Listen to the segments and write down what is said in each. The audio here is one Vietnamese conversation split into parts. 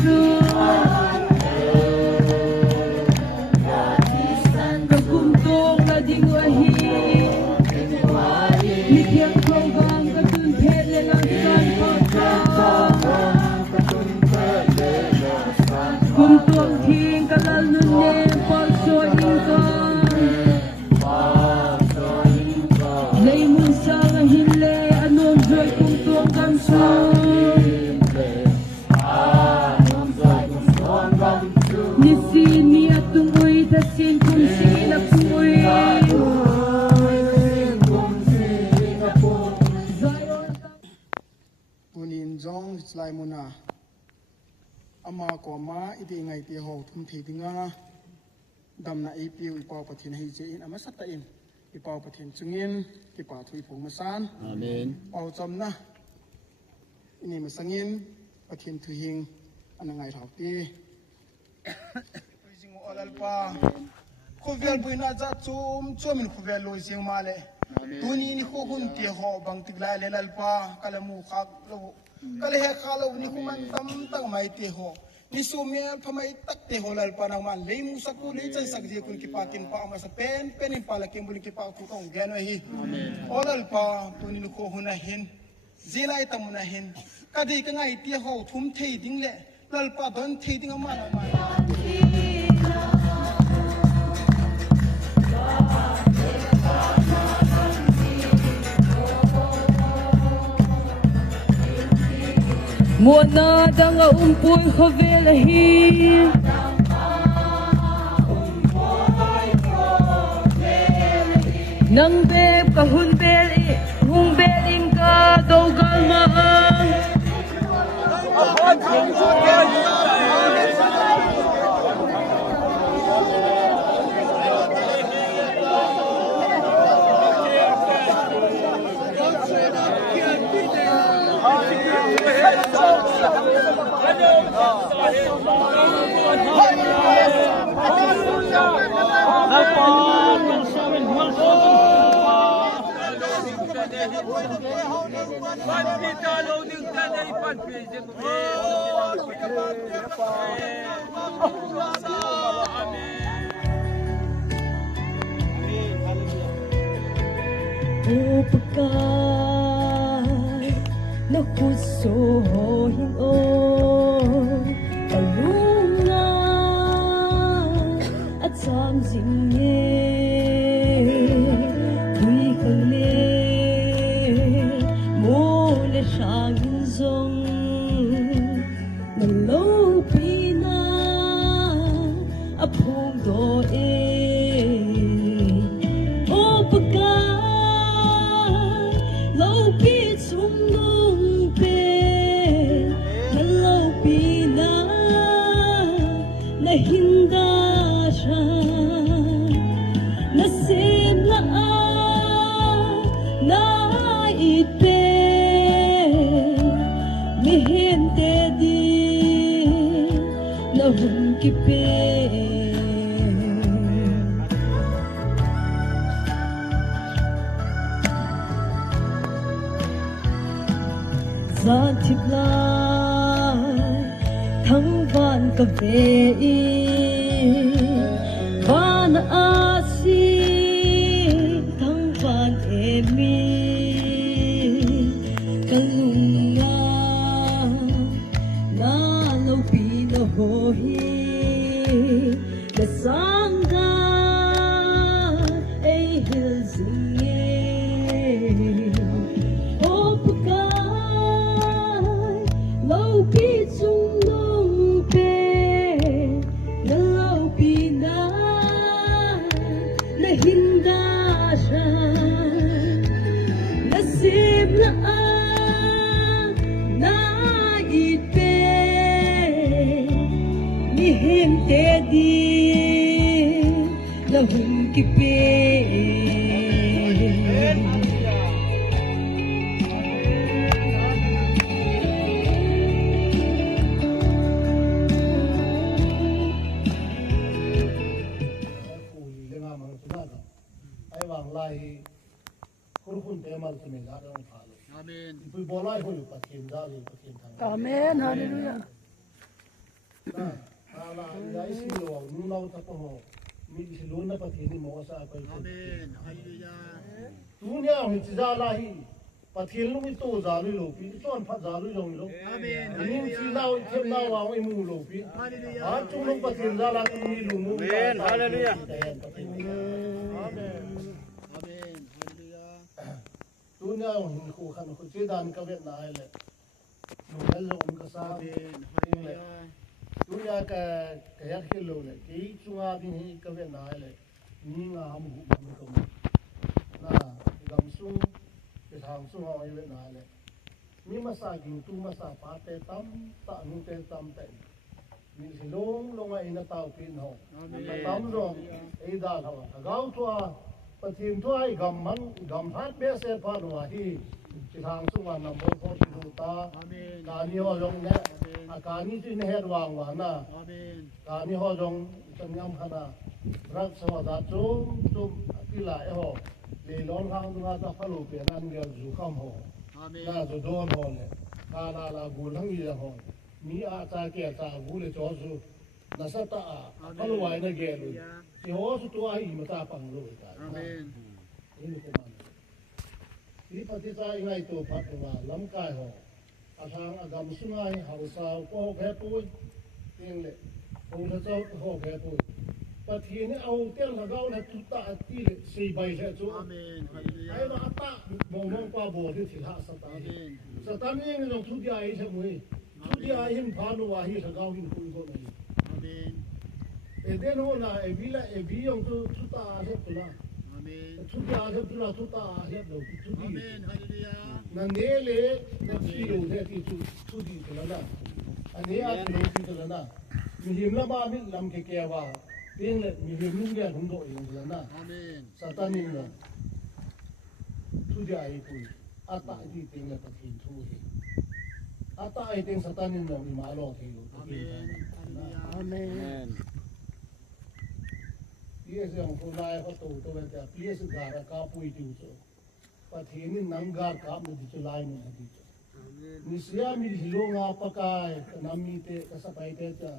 su ka kum tong la ding wa hi mi kiang khong bang ka tun the le lang san ko cha kum tong king ka lal nun ne pol so in ka lei mun sa nga hin le anom joy kum tong gam su ni si ni atung ui ta sin kum si na pui Punin jong slai muna ama ko ma iti ngai ti ho thum thi dinga dam na ipiu ipaw pathin hi che in ama sata in ipaw pathin chungin ki pa thui phung masan amen paw cham na ini masangin pathin thu hing anangai thau ti jing olal pa khovel buina za chumin khovel lo jing male tuni ni kho hun ti ho bang tigla le lal pa kalamu khak lo kale he khalo ni kuman tam tang mai ti ho ni sumya phamai tak te ho lal pa nang man le mu saku le chan sak je kun ki pakin pa ma sa pen in pa la kem bul ki pa ku tong gen hi amen olal pa tuni ni kho hun a hin zilai tamuna hin kadi ka ngai ti ho thum thei ding le lal pa don thei ding ma ma mua na dang a pui khovel hi nang be ka hun bel hung beling ka do gal ma Upakay na kuso hin o palungan at samsingye tuy khang le mo le shagin zong na lo pina apong do Giang thịt lai thắng van cà phê van asi thắng van emi kalunga na lâu pi na ho hi na sanga ai hil zinge Lahum kipe ai wang lai kurhun temal sini dah orang faham. Amin. Ibu bolai pun patien dah le patien thang. Amin. Hallelujah. นะอะไรย้ายสิโลนู้นเราตะโพมีสิโลนับประเทศนี่มอสาไป อาเมนฮาเลลูยา ตัวเนี่ยหิจาลาฮีประเทศลูกที่โตจารุโลปีส่วนพัดจารุยองโล อาเมน อันนี้ที่เราเทียบเราเอาไอ้มูโลปีอาจุลงประเทศจาลาตุมีลูมูฮาเลลูยา อาเมนฮาเลลูยา ตัวเนี่ยหินคู่ขันคู่เจดานกับเวียดนามเลยลูกเฮลงก็ซา อาเม เ นฮาเลลูยา ตัวเนี่ยก็ยักษ์เฮลเลยที่ช่วงบินกับเวียดนามเลยนี่งาหมูมันก็มีนะกำซุงไปทางซุงเอาไว้เวียดนามเลยมีมาสากินตู้มาสาปาเตตัมตะนุเตตัมเตมีสิลงไอ้นาตาวปีนหงตัมรองไอ้ดาเขาก้าวทัวปะทิมทัวไอ้กำฮัดเบสเซพานัวฮีที่ทางซุงวันนำบอลโคชิดูตา อาเมน การนี้ฮอจงเนี่ยอาการนี้ที่เฮดวางวานะ อาเมน การนี้ฮอจงจำยำขนาดรักสวัสดิ์จุ่มที่หลายฮอเลยล้อนข้างตรงนั้นจะพลุเปลี่ยนอันเดียวจุข้ามฮอ อาเมน น่าจะโดนฮอเลยการลากูทั้งยี่ฮอมีอาจารย์เกียรติกูเลยจอสุนัสตาพลุไว้ในเกลือที่ฮอสุดตัวไอ้มาตาปังลุยกัน อาเมน นี่คือมันที่ปฏิจจายไงตัวพัดมาล้ำกายฮออาทางอากาศสุนัยหาวสาวก็แพ้ปุ้ยเองเลยองค์เจ้าก็แพ้ปุ้ยปฏิเนี่ยเอาเตี้ยนเขาเนี่ยทุตตาตีเลยสี่ใบแค่จุ อาเมนฮาเลลูยา ไอ้มาตามองป้าโบที่ถิ่นหาสตา อา ร์ เมน สตาร์นี่ยังต้องทุติยาใช่ไหมทุติยาหินพานุวาหินเขาหินคุยคนนี้ อาเมน เดี๋ยวโน่นนะวิลองทุตตาเห็ดตัวละ อาเมน ทุติยาเห็ดตัวละทุตตาเห็ดเราทุ อา ติ เมนฮาเลลูยา นั่นเนี่ยเลยนั่นที่เราเนี่ยที่ทุติตัวละนะอันนี้อาจจะเราที่ตัวละนะมีหิมละบ้ามิลำเกี่ยวว่าเพียงเลยมีหิมลุ่งแก่หุ่นโดยตัวละนะ อาเมน สตานิมนะทุติยาไอ้ปุยอาตาไอ้ที่เต็งเลยปะทินทุยอาตาไอ้เต็งสตานิมนะมีมาลอที่อยู่ปะ อาเม ทิน นฮาเลลูยา อาเมน เยี่ยงคนนายเขาตัวแต่เปลี่ยนสุดาระกาปุยติวโซปะทินนี่นังการกาบมันดิจุลายมันดิจุมิเสียมิฮิโลงาปะกายนามีเตกสไปเตจ้า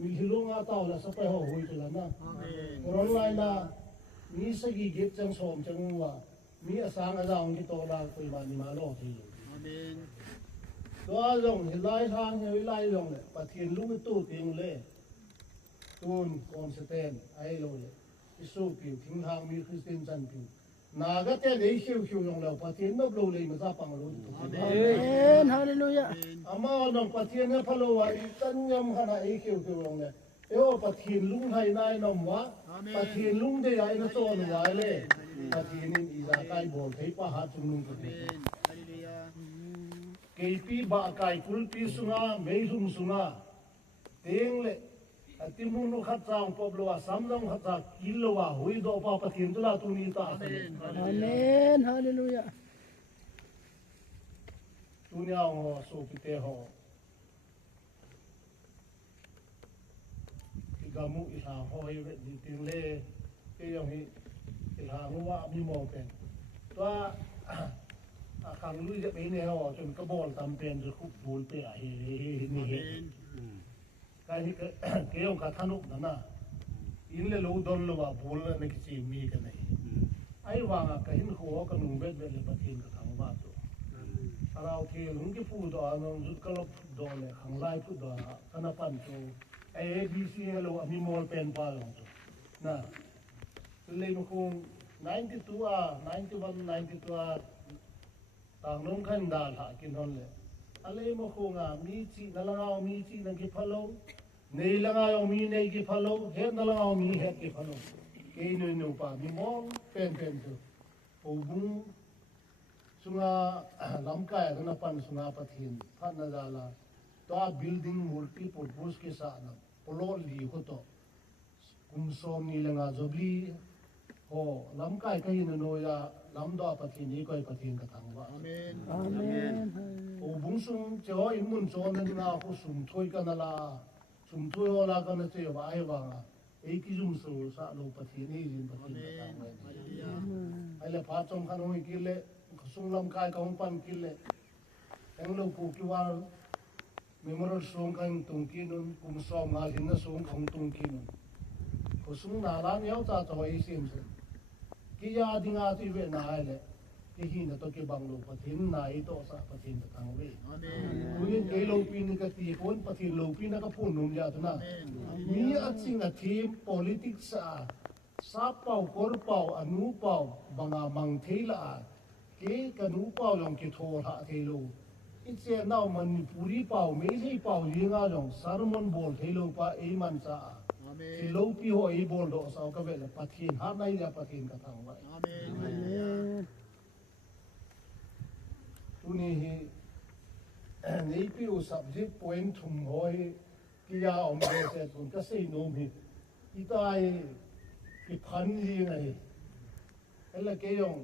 มิฮิโลงาเต่าละสไปหัวหุยจุลนะ อาเมน รอนไลน์นะมีสกีเก็บจังสมจังว่ามีอสางอาจารย์ที่โตลาคุยมานี่มาลอที่อยู่ อาเมน ตัวลงเห็นไล่ทางเห็นไล่ลงเลยปะเทียนลุงตู้เตียงเลยตูนคอนสแตนไอ้โลเลยอิสุผิวทิ้งทางมีคริสเตียนจันผิวนาก็แต่เลยเขียวเขียวลงแล้วปะเทียนนับโลเลยมาซาปังโล อาเมนฮาเลลูยา อามาลงปะเทียนเนี่ยพะโลวะอีตันยำขนาดไอ้เขียวเขียวลงเลยเอวปะเทียนลุงไทยนายนมวะปะเทียนลุงได้ไอ้นั่นโซนไว้เลยปะเทียนนี่อีสานใกล้บอลเทปะหาจุงลุงกัน อาเมนฮาเลลูยา KP ba kai kulpi sunga meilum sunga tengle atimuno khatang pobloa samdong khata kilowa huido pa pathin tula tuni ta อาเมน อาเมนฮาเลลูยา tunya ho so pite ho igamu isa ho hi di tingle ke yong hi isa huwa mi mo pen toขังลุยจะไปเนี่ยอ๋อจนกระบอกตำเป็นจะคุบบูลไปอ่ะเฮ้นี่ อาเม เฮ้ น การที่เกี่ยวกับทนุกนั่นนะอินเลยรู้ดนเลยว่าบูลนั่นก็จีมีกันไหนไอ้ว่างก็เห็นหัวกันหนุ่มเบ็ดเลยประเทศกับทางบ้านตัวเราเที่ยวลุงที่พูดว่าน้องจุดกระลบดอนเลยขังไล่พูดว่าคณะปันโตไอ้ ABC เรามีมอลเป็นปาลงตัวนะเลยมันคง92อ่ะ91 92ต่างน้องขันดาลหากินทนเลยอะไรมาคงอ่ะมีจีนั่นละเอามีจีนั่งกิพะโลเนยละเอามีเนยกิพะโลเฮ็ดนั่นละเอามีเฮ็ดกิพะโลเกยนุ่ยนุ่ยป่ามีมองเป็นตัวปูบุ้งสุงาลำกายกันนะปันสุงาปะทินพันนาดาลาตัวบิลดิ้งมัลติพอร์พัสके साथ ना पलोर ली हो तो कुमसोम नीलंगा जोबली हो लमकाय कहीं न नोया लमदो पथिन ही कोई पथिन का थांगवा อาเมน อาเมน o bungsum jo imun jo na na ko sum thoi ka na la sum thoi ola ka na che wa ai wa ei ki zum so sa lo phathin ni jin phathin ka thangwa ฮาเลลูยา ai le pha chom khan hoi ki le sung lam kai ka hong pan ki le eng lo pu ki wa memorial sung kan tungki nun kum som ngal hinna sung khong tungki nun ko sung na la nyau cha choi sim se ki ya dinga ti ve na le ki hi na to ki bang lo pathin na I to sa pathin ta thang ve kuin ke lo pi ni ka ti pon pathin lo pi na ka phun num ya na mi a ching a thim politics a sa pau kor pau anu pau banga mang theila ke kanu pau long ki thor ha thelo इसे नाउ मणिपुरी पाव मेले पाव लिंगा जों सरमन बोल थेलो पा ए मन सा थेलो पी हो ए बोल दो साउ का बेले पथिन हा नहीं या पथिन का थांग वाई आमीन तुनी ही नहीं पी उ सब्जेक्ट पॉइंट थुम होय किया ओमरे से तुम का से नो भी इताई कि फन जी नहीं एला के यों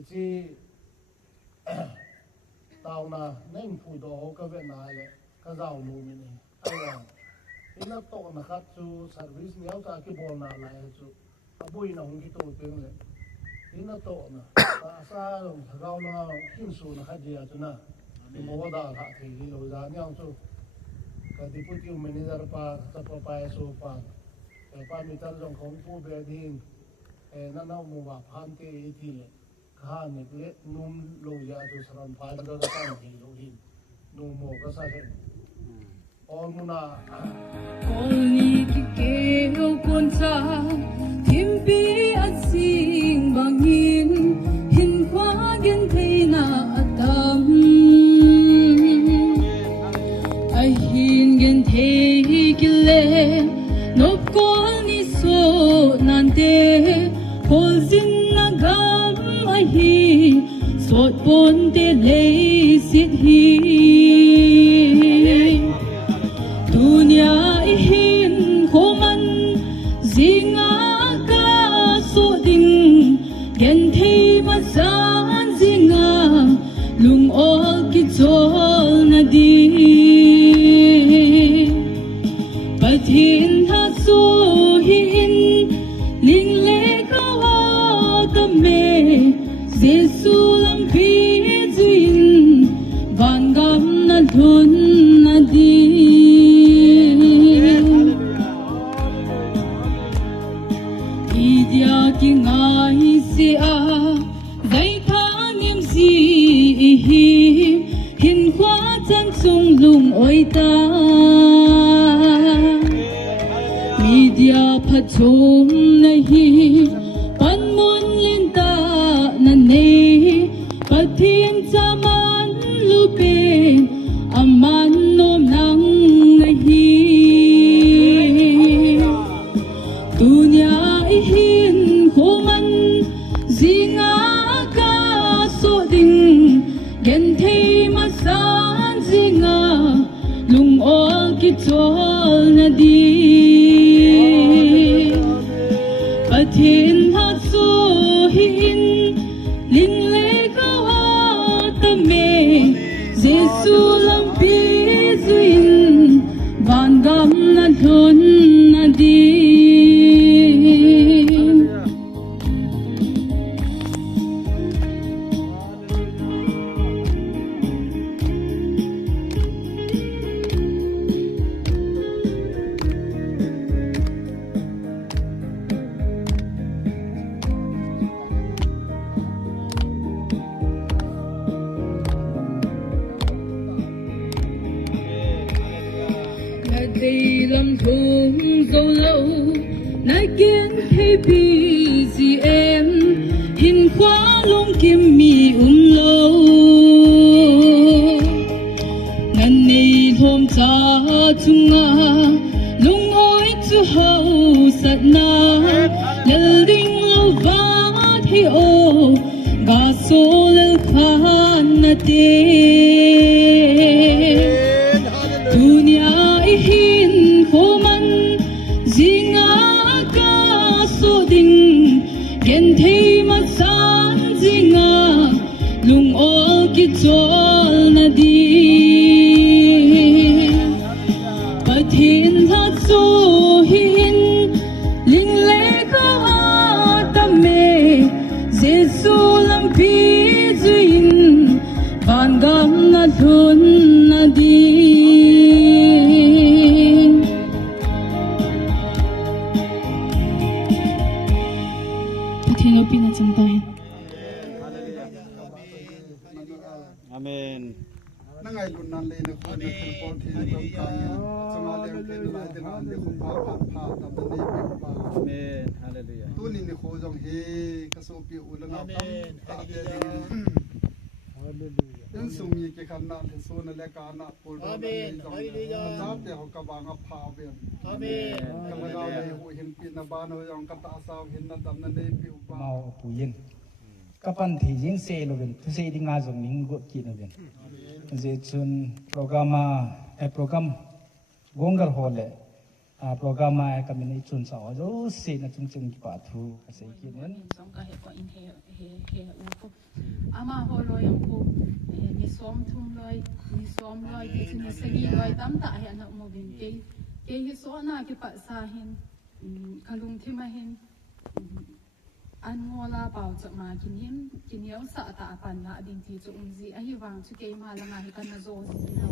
इची tao na nên phụ đồ cái việc này là cái giàu nuôi mình ai làm cái nó to là khác chú service nếu ta cái bộ nào lại chú à bôi nó không cái tổ tiếng này cái nó to nè ta sao rồi giàu nó kim số nó khác gì à chú na cái mua đào khác thì cái lối ra nhau chú cái deputy manager pa pa số pa cái pa mitar trong không phụ về đi nó mua vào phan cái gì này khan này cái nôm lôi ra cho sản phẩm đó là cái gì lôi hin nôm mồ cái sao thế ông muốn à con đi kêu con cha thêm bi ăn xin bằng hin hoa gen thấy na tâm ai hin gen thấy cái lệ nộp con đi số nan te hol zin na gam hi sot pon te lei sit hi dunia ihin khoman zinga ka so ding gen thei ma san zinga lung ol ki chol na di pathin ha so hin ling le ka wa ta me Giêsu lam phi duyên van gam na thun na đi idia ki ngai se a dai tha niệm gì hin khóa chân sung lung oi ta media phat chom nahi pan mon lin ta na nei pathin chaman lupe aman nom nang nahi dunia ihin khoman zinga ka so ding gen thei ma san zinga lung ol ki chol na di pathin ha so hin ling le ka wa ta me Giêsu lam pi duyên van gam na thun na di Đây lâm thùng dâu lâu nai kiến thấy bi gì em hin khóa lông kim mi lâu ngân này hôm cha chung lung oi chu hậu sat na lal ding lâu va thi ô ga so lal khan na te dunia ihin khoman zinga ka so ding gen thei ma san zinga lung ol ki chol na di pathin ha so hin ling le ka ta me Giêsu lam pi duyên van gam na Amen. Nangai lun nan le na ko na tel po thi ko ka sama le le lai de nan de ko pa pa ta ta ne pe pa. Amen. Hallelujah. Tu ni ko jong he ka so pi u la na kam ta de Yang sumi ke kan na le so na le ka na pol do ne jong ta te ho ka ba nga pha be. Amen. Ka la ga le ho hin pi na ba no jong ka ta sa hin na dam na ne pi u pa. mau puyin kapan thi jing se lo ben tu se ding a jong ning go ki no ben je chun program gongal hole a program a kamini chun sa jo se na chung chung ki pa thu ka se ki nen song ka he ko in he u ko ama ho lo yang ko ni som thum loi ki chuni sagi loi tam ta he na mo bin ke hi so na ki pa sa hin kalung thima hin an ngola pau chak ma kin yau sa ta pan na ding ti chu umzi a hi wang chu ke ma la nga hi kan na zo si no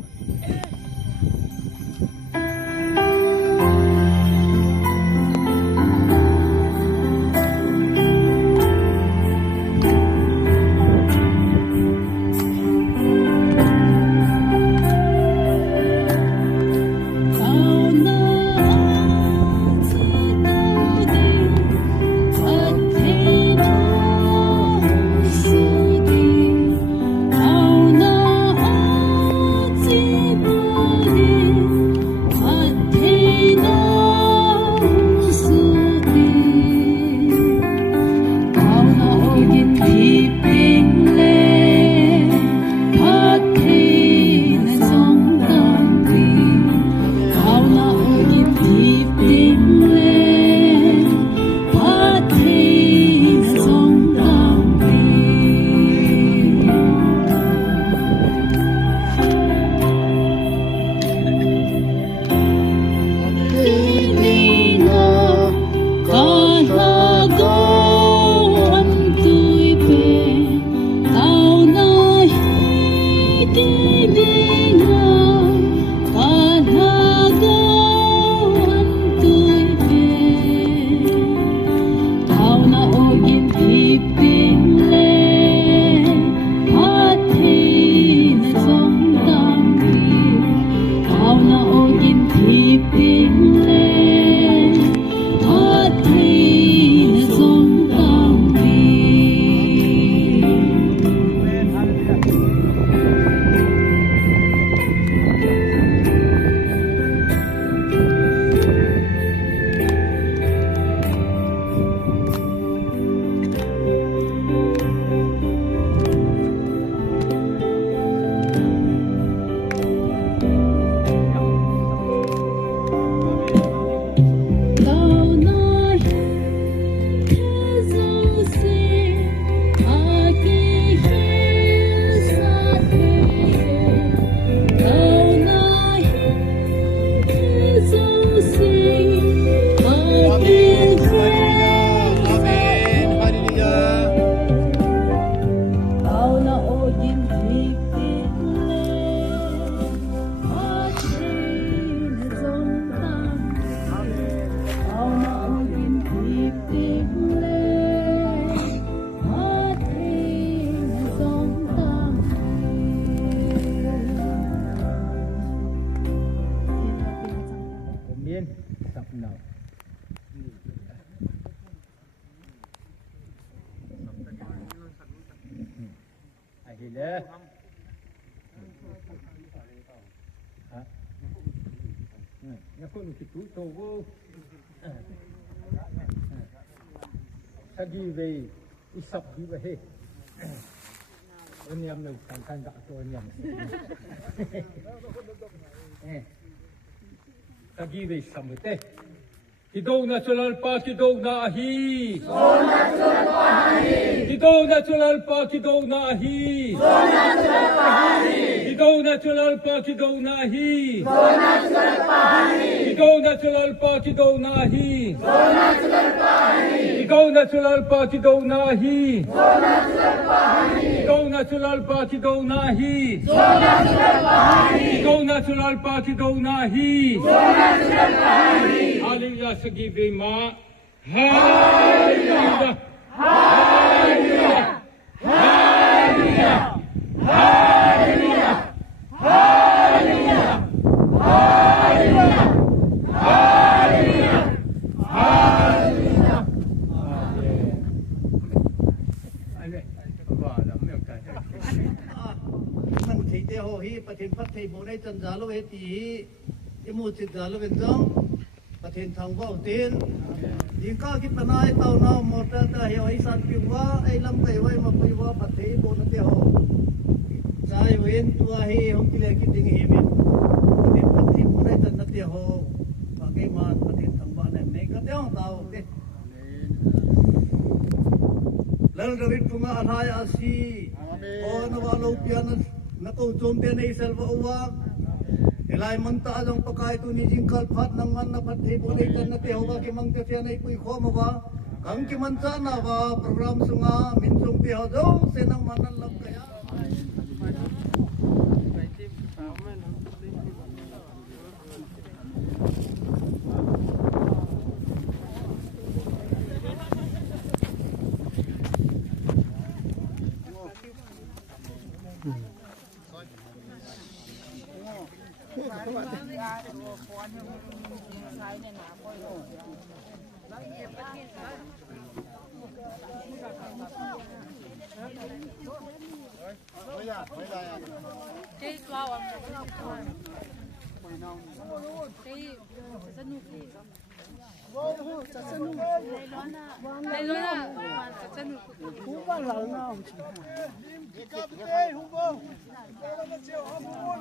Sagi về isap đi về anh em mình càng gạo cho anh em sagi về sắm thế Kidong natural pa kidong na ahi Kidong natural pa kidong na ahi Kidong natural pa kidong na ahi Kidong natural pa kidong na ahi Kidong natural pa kidong na ahi Kidong natural pa kidong na ahi Kidong natural pa kidong na ahi Hallelujah sa giving ma. Hallelujah. Hallelujah. Hallelujah. Hallelujah. จันจาโลเวตีอิมูจิตจาโลเวนจังประเทศทางว่าเตียนยิงก้าคิดปนายเต่าน้ำหมดแต่เหี่ยวไอ้สันปิวว่าไอ้ลำไก่ไว้มาปิวว่าประเทศโบนัสเดียวใจเว้นตัวเฮียของกิเลสกิดดิ่งเฮียเป็นประเทศโบนัสนัดเดียวปากไอ้มาประเทศทางบ้านเนี่ยก็เดียวเต่าเต้แล้วเราวิทุงอาหายอาศีโอนวาลูพิอานักอุจมเตนไอเซลวะว่าIlai manta ajang pakai tu ni jingkal phat nang man na phat hi boleh kan na te hoga ki mang te sia nai pui kho ma wa kang ki man sa na wa program sunga min sung te ho do se nang man lam kaya Cái qua ông cái rất nụ cười đây luôn à rất nụ cười Hú vang là nào đi cà phê hú vang đây là chiều hôm muôn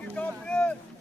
đi cà phê